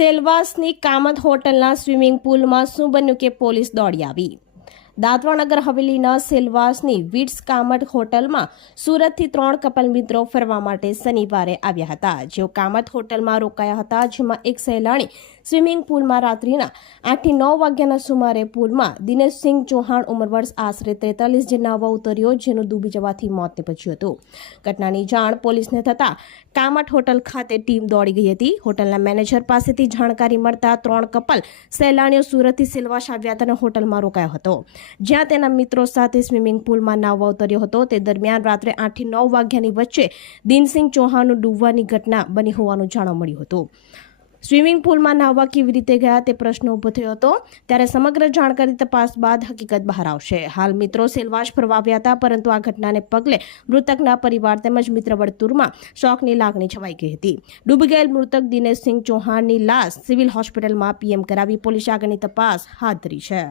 સેલવાસની કામત હોટલના સ્વિમિંગ પુલમાં શું બન્યું કે પોલીસ દોડી આવી. દાદરા નગર હવેલીના સેલવાસની વિટ્સ કામત હોટલમાં સુરતથી ત્રણ કપલ મિત્રો ફરવા માટે શનિવારે આવ્યા હતા. જેઓ કામત હોટલમાં રોકાયા હતા, જેમાં એક સહેલાણી સ્વિમિંગ પુલમાં રાત્રિના આઠથી નવ વાગ્યાના સુમારે પુલમાં દિનેશસિંહ ચૌહાણ ઉંમર વર્ષ આશરે ત્રેતાલીસ જેના હવા ઉતર્યો, જેનું ડૂબી જવાથી મોત નીપજ્યું હતું. ઘટનાની જાણ પોલીસને થતાં કામટ હોટલ ખાતે ટીમ દોડી ગઈ હતી. હોટલના મેનેજર પાસેથી જાણકારી મળતા ત્રણ કપલ સહેલાણીઓ સુરતથી સિલવાસ આવ્યા હતા અને હોટલમાં રોકાયો હતો. જ્યાં તેના મિત્રો સાથે સ્વિમિંગ પુલમાં નાહવા ઉતર્યો હતો. તે દરમિયાન રાત્રે આઠથી નવ વાગ્યાની વચ્ચે દિનસિંહ ચૌહાણનું ડૂબવાની ઘટના બની હોવાનું જાણવા મળ્યું હતું. સ્વિમિંગ પુલમાં નાહવા કેવી રીતે ગયા તે પ્રશ્ન ઊભો થયો હતો. ત્યારે સમગ્ર જાણકારી તપાસ બાદ હકીકત બહાર આવશે. હાલ મિત્રો સેલવાસ ફરવા આવ્યા હતા, પરંતુ આ ઘટનાને પગલે મૃતકના પરિવાર તેમજ મિત્ર વર્તુળમાં શોકની લાગણી છવાઈ ગઈ હતી. ડૂબી ગયેલ મૃતક દિનેશસિંહ ચૌહાણની લાશ સિવિલ હોસ્પિટલમાં પીએમ કરાવી પોલીસ આગળની તપાસ હાથ ધરી છે.